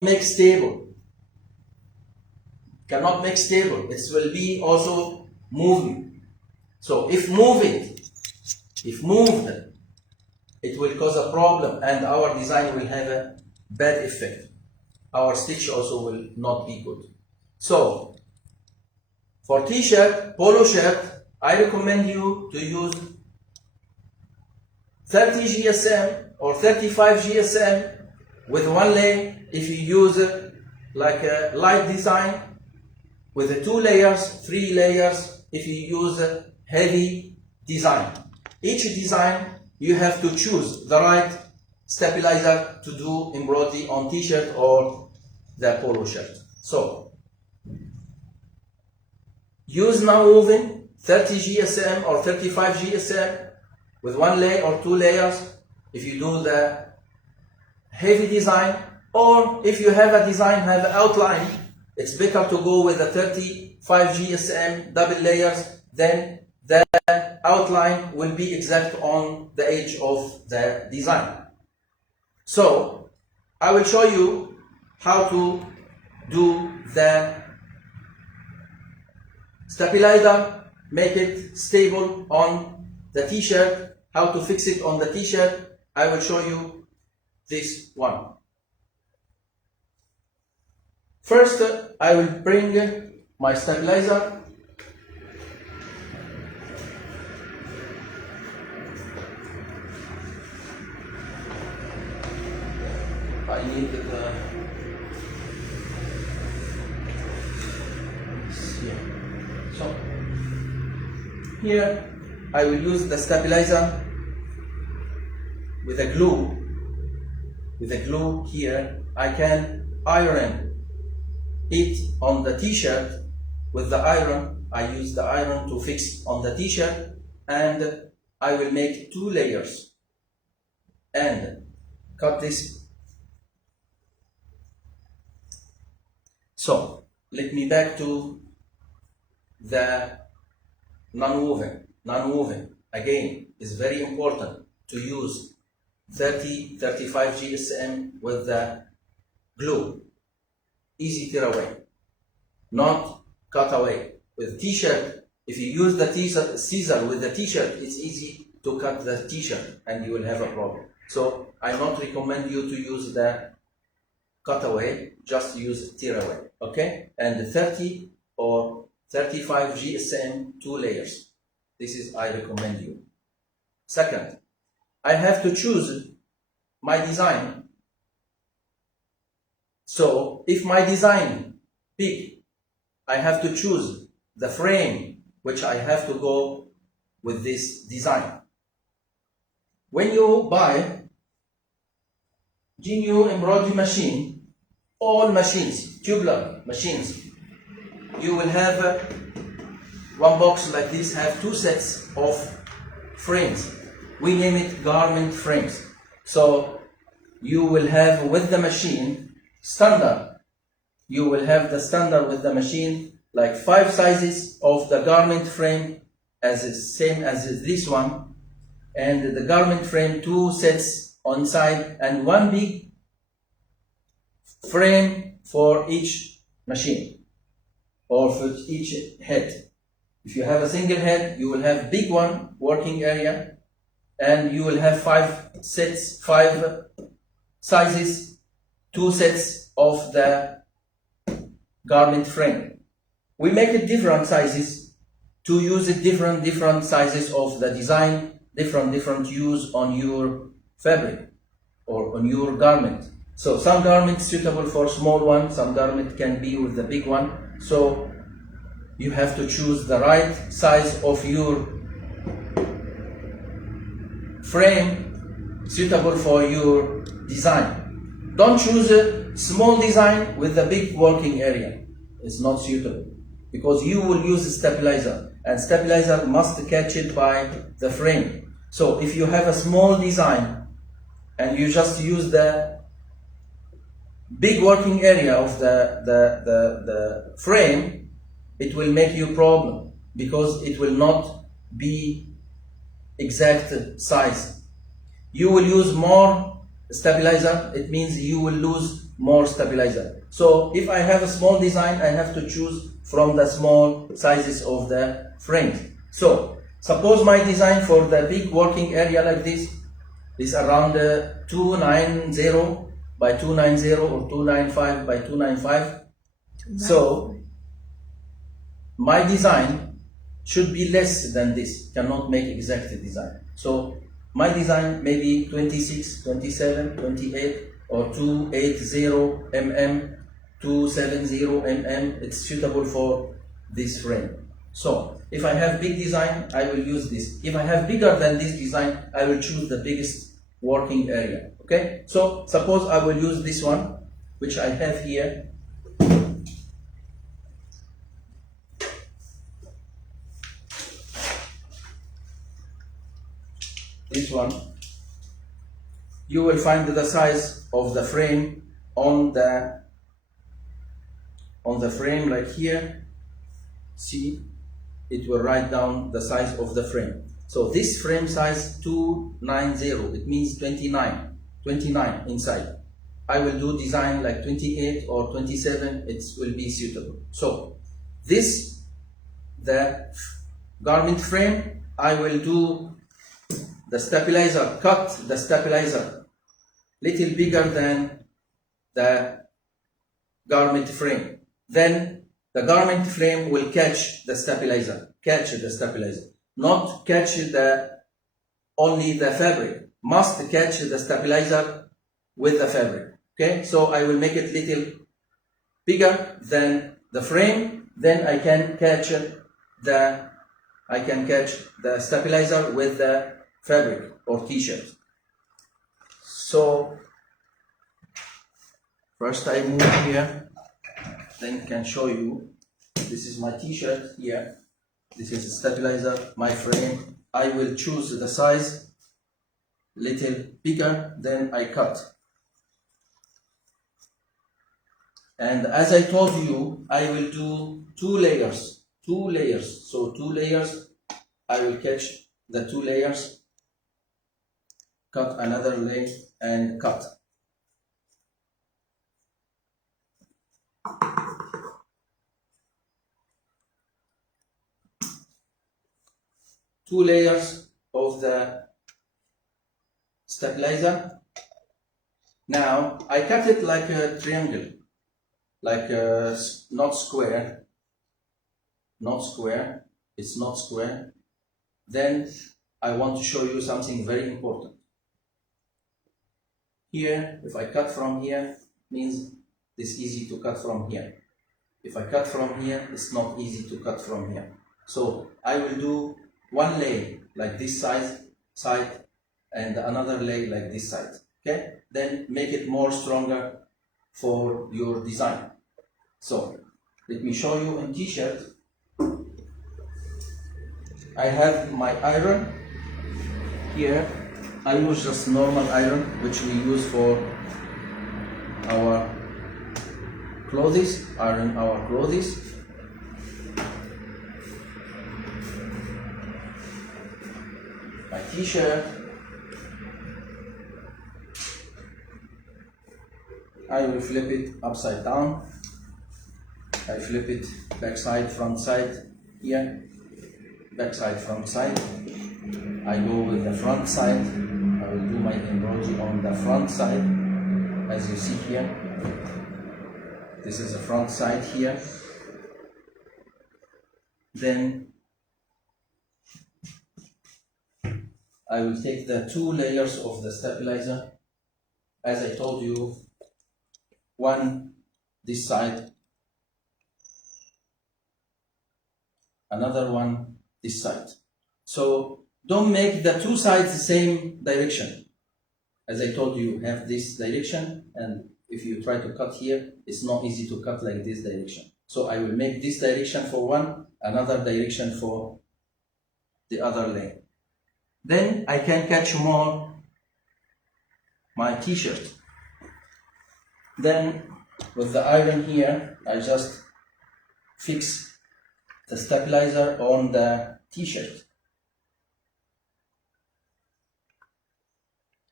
make stable. Cannot make stable. It will be also moving. So if moved, it will cause a problem, and our design will have a bad effect. Our stitch also will not be good. So for t-shirt, polo shirt, I recommend you to use 30 GSM or 35 GSM with one lay. If you use like a light design with the 2 layers, 3 layers, if you use a heavy design. Each design you have to choose the right stabilizer to do embroidery on t-shirt or the polo shirt. So use non-woven 30 GSM or 35 GSM with 1 layer or 2 layers if you do the heavy design, or if you have a design, have an outline, it's better to go with the 35 GSM double layers, then the outline will be exact on the edge of the design. So I will show you how to do the stabilizer, make it stable on the t-shirt, how to fix it on the t-shirt. I will show you this one. First, I will bring my stabilizer. I need so here I will use the stabilizer with a glue. With a glue here, I can iron it on the t-shirt. With the iron, I use the iron to fix on the t-shirt, and I will make 2 layers and cut this. So let me back to the non-woven. Non-woven again is very important to use 30-35 GSM with the glue. Easy tear away, not cut away. With t-shirt, if you use the scissor with the t-shirt, it's easy to cut the t-shirt and you will have a problem. So I not recommend you to use the cut away, just use tear away, okay? And 30 or 35 GSM 2 layers. This is I recommend you. Second, I have to choose my design. So if my design big, I have to choose the frame which I have to go with this design. When you buy jinyu embroidery machine, all machines, tubular machines, you will have one box like this, have 2 sets of frames. We name it garment frames. So you will have with the machine standard. You will have the standard with the machine, like 5 sizes of the garment frame, as is same as this one, and the garment frame 2 sets on side, and 1 big frame for each machine or for each head. If you have a single head, you will have big one working area, and you will have 5 sets, 5 sizes, 2 sets of the garment frame. We make it different sizes to use it different sizes of the design, different use on your fabric or on your garment. So some garments suitable for small one, some garment can be with the big one. So you have to choose the right size of your frame suitable for your design. Don't choose a small design with a big working area. It's not suitable because you will use a stabilizer, and stabilizer must catch it by the frame. So if you have a small design and you just use the big working area of the frame, it will make you problem because it will not be exact size. You will use more stabilizer, it means you will lose more stabilizer. So if I have a small design, I have to choose from the small sizes of the frames. So suppose my design for the big working area like this is around 290 by 290 or 295 by 295. So my design should be less than this, cannot make exact design. So my design maybe 26, 27, 28 or 280 mm, 270 mm, it's suitable for this frame. So if I have big design, I will use this. If I have bigger than this design, I will choose the biggest working area. Okay, so suppose I will use this one, which I have here. This one, you will find the size of the frame on the frame like here. See, it will write down the size of the frame. So this frame size 290, it means 29 inside. I will do design like 28 or 27, it will be suitable. So this, the garment frame, I will do the stabilizer, cut the stabilizer little bigger than the garment frame. Then the garment frame will catch the stabilizer, not catch only the fabric, must catch the stabilizer with the fabric. Okay, so I will make it little bigger than the frame, then I can catch the stabilizer with the fabric or t-shirt. So first I move here, then can show you. This is my t-shirt here. This is the stabilizer, my frame. I will choose the size little bigger, then I cut. And as I told you, I will do two layers. So 2 layers, I will catch the 2 layers, cut another layer and cut. Two layers of the stabilizer. Now I cut it like a triangle, like not square. It's not square. Then I want to show you something very important. Here, if I cut from here, means it's easy to cut from here. If I cut from here, it's not easy to cut from here. So I will do one layer like this side and another layer like this side. Okay, then make it more stronger for your design. So let me show you in t-shirt. I have my iron here. I use just normal iron which we use for our clothes, iron our clothes. My t-shirt, I will flip it upside down. I flip it back side, front side here, back side, front side. I go with the front side. I will do my embroidery on the front side, as you see here. This is the front side here. Then I will take the 2 layers of the stabilizer, as I told you, one this side, another one this side. So don't make the 2 sides the same direction. As I told you, have this direction, and if you try to cut here, it's not easy to cut like this direction. So I will make this direction for one, another direction for the other lane. Then I can catch more my t-shirt. Then with the iron here, I just fix the stabilizer on the t-shirt.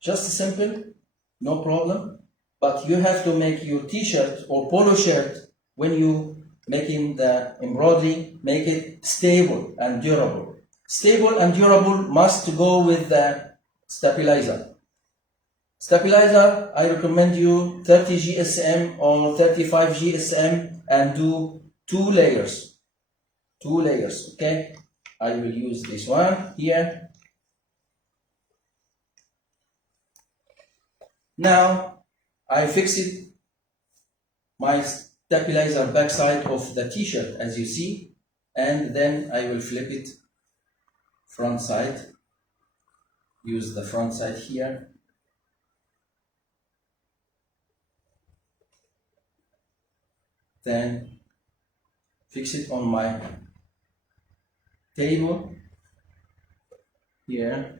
Just simple, no problem. but you have to make your t-shirt or polo shirt, when you making the embroidery, make it stable and durable. Stable and durable must go with the stabilizer. Stabilizer, I recommend you 30 GSM or 35 GSM and do 2 layers. 2 layers, okay? I will use this one here. Now, I fixed my stabilizer backside of the t-shirt, as you see, and then I will flip it front side. Use the front side here. Then fix it on my table here.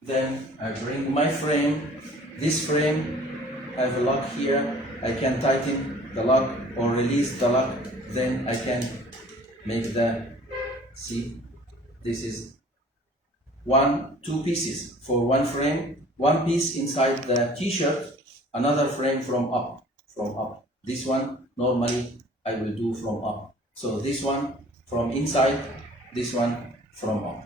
Then I bring my frame. This frame have a lock here. I can tighten the lock or release the lock. Then I can make the, see, this is 2 pieces for one frame. 1 piece inside the t-shirt, another frame from up. This one normally I will do from up. So this one from inside, this one from up.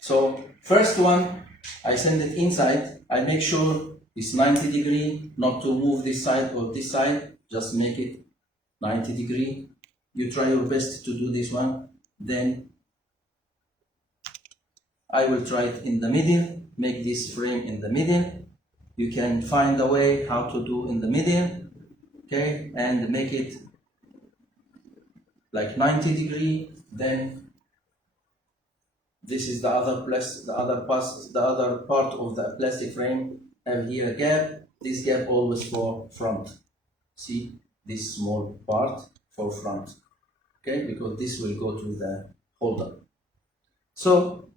So first one, I send it inside. I make sure it's 90 degree, not to move this side or this side. Just make it 90 degree. You try your best to do this one. Then I will try it in the middle. Make this frame in the middle. You can find a way how to do in the middle. Okay, and make it like 90 degree. Then this is the other part of the plastic frame. Have here a gap. This gap always for front. See this small part for front. Okay, because this will go to the holder. So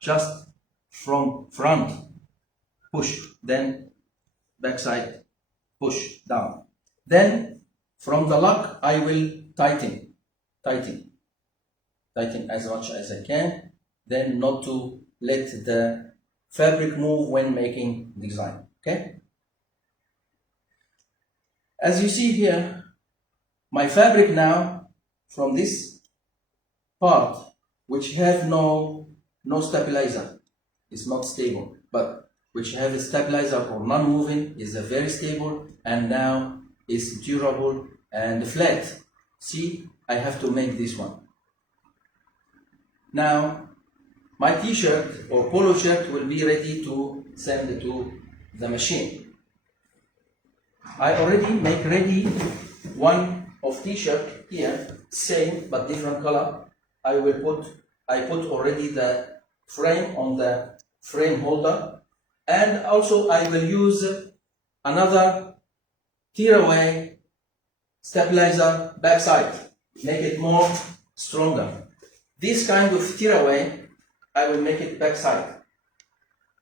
just from front push, then backside push down. Then from the lock I will tighten as much as I can. Then not to let the fabric move when making design. Okay. As you see here, my fabric now from this part, which have no stabilizer, is not stable, but which have a stabilizer or non-moving, is a very stable, and now is durable and flat. See, I have to make this one. Now my t-shirt or polo shirt will be ready to send to the machine. I already make ready one of t-shirt here, same but different color. I put already the frame on the frame holder, and also I will use another tearaway stabilizer backside, make it more stronger. This kind of tearaway I will make it backside.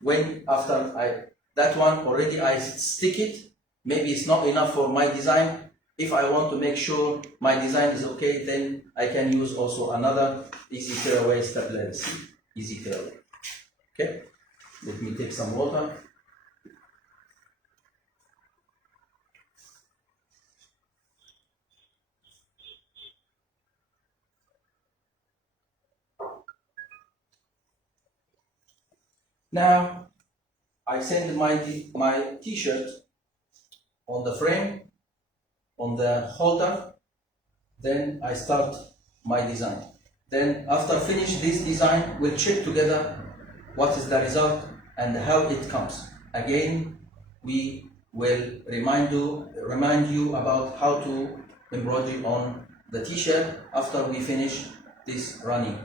When after that one already I stick it, maybe it's not enough for my design. If I want to make sure my design is okay, then I can use also another easy tearaway stabilizer. Easy tearaway. Okay, let me take some water. Now I send my t-shirt on the frame, on the holder, then I start my design. Then after finish this design, we'll check together what is the result and how it comes. Again, we will remind you about how to embroider on the t-shirt after we finish this running.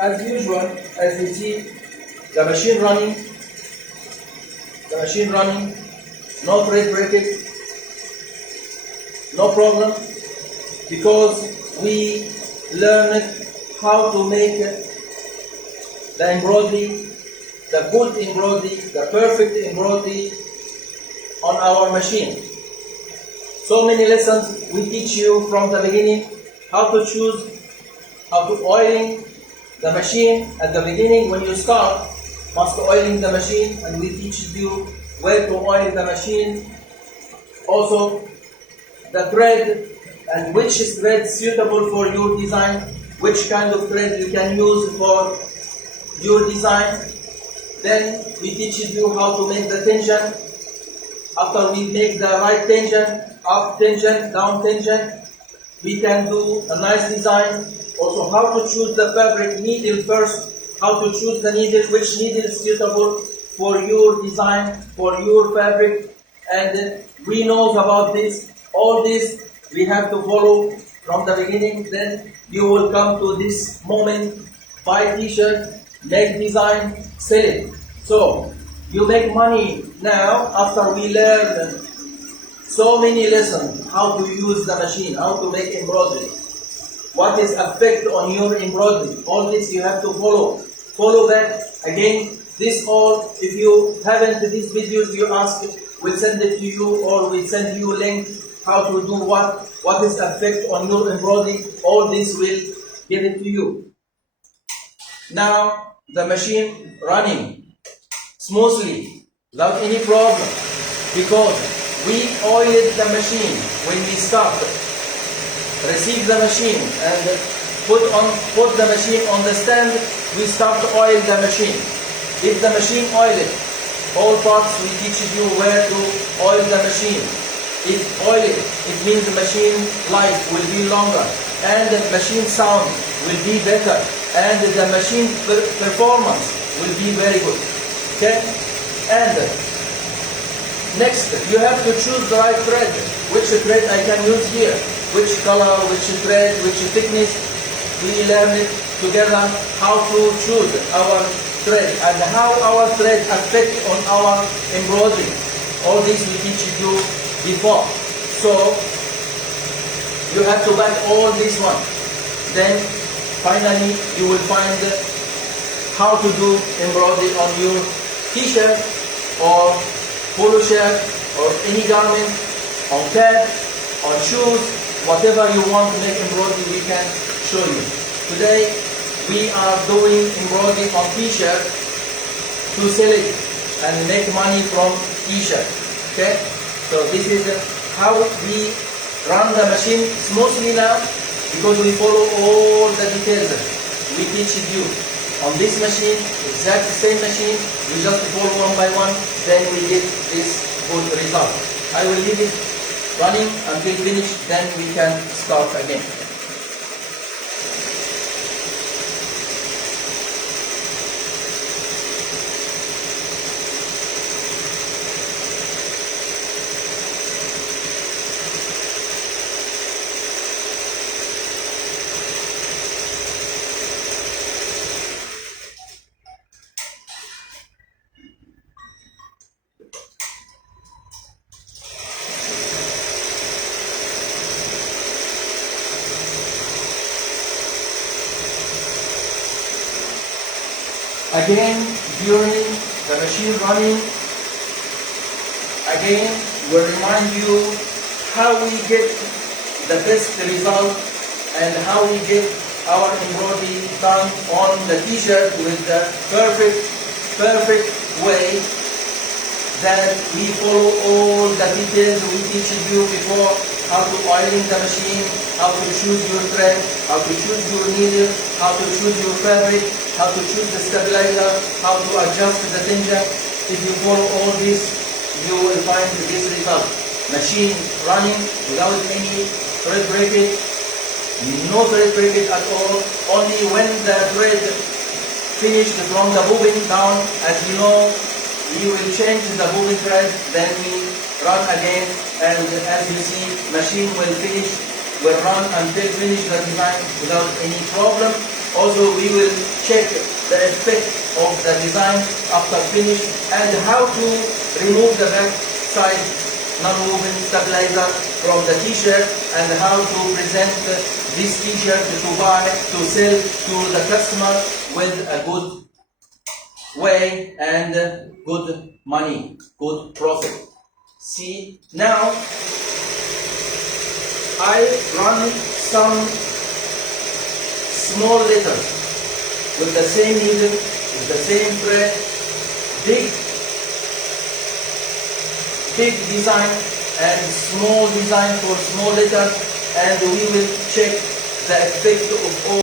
as usual, as you see, the machine running, no thread breakage, no problem, because we learned how to make the embroidery, the good embroidery, the perfect embroidery on our machine. So many lessons we teach you from the beginning, how to choose, how to oiling the machine at the beginning. When you start, must oiling the machine, and we teach you where to oil the machine. Also, the thread and which thread suitable for your design, which kind of thread you can use for your design. Then we teach you how to make the tension. After we make the right tension, up tension, down tension, we can do a nice design. Also, how to choose the fabric needle first, how to choose the needle, which needle is suitable for your design, for your fabric, and we know about this. All this we have to follow from the beginning. Then you will come to this moment: buy t-shirt, make design, sell it. So you make money now after we learn so many lessons: how to use the machine, how to make embroidery, what is effect on your embroidery. All this you have to follow back again. This all, if you haven't this videos, you ask, we'll send it to you, or we'll send you a link how to do what is effect on your embroidery. All this will give it to you. Now the machine running smoothly without any problem, because we oiled the machine when we started. Receive the machine and put the machine on the stand. We start to oil the machine. If the machine oiled, all parts we teach you where to oil the machine. If oiled, it means the machine life will be longer, and the machine sound will be better, and the machine performance will be very good. Okay? And next, you have to choose the right thread. Which thread I can use here? Which color, which thread, which thickness? We learn it together how to choose our thread and how our thread affect on our embroidery. All this we teach you before. So you have to buy all this one. Then finally you will find how to do embroidery on your t-shirt or polo shirt or any garment, on cap, on shoes, whatever you want to make embroidery, we can show you. Today we are doing embroidery on t-shirt to sell it and make money from t-shirt. Okay? So this is how we run the machine smoothly now, because we follow all the details we teach you. On this machine, exact same machine, we just follow one by one, then we get this good result. I will leave it running until finished, then we can start again. Again, during the machine running, again will remind you how we get the best result and how we get our embroidery done on the t-shirt with the perfect way, that we follow all the details we teach you before: how to oiling the machine, how to choose your thread, how to choose your needle, how to choose your fabric, how to choose the stabilizer, how to adjust the tension. If you follow all this, you will find this result. Machine running without any thread breakage, no thread breakage at all. Only when the thread finished from the bobbin down, as you know, we will change the bobbin thread, then we run again, and as you see, machine will run until finish the design without any problem. Also, we will check the effect of the design after finish and how to remove the back side non-woven stabilizer from the t-shirt and how to present this t-shirt to sell to the customer with a good way and good money, good profit. See, now I run some small letters with the same needle, with the same thread, big design and small design for small letters, and we will check the effect of all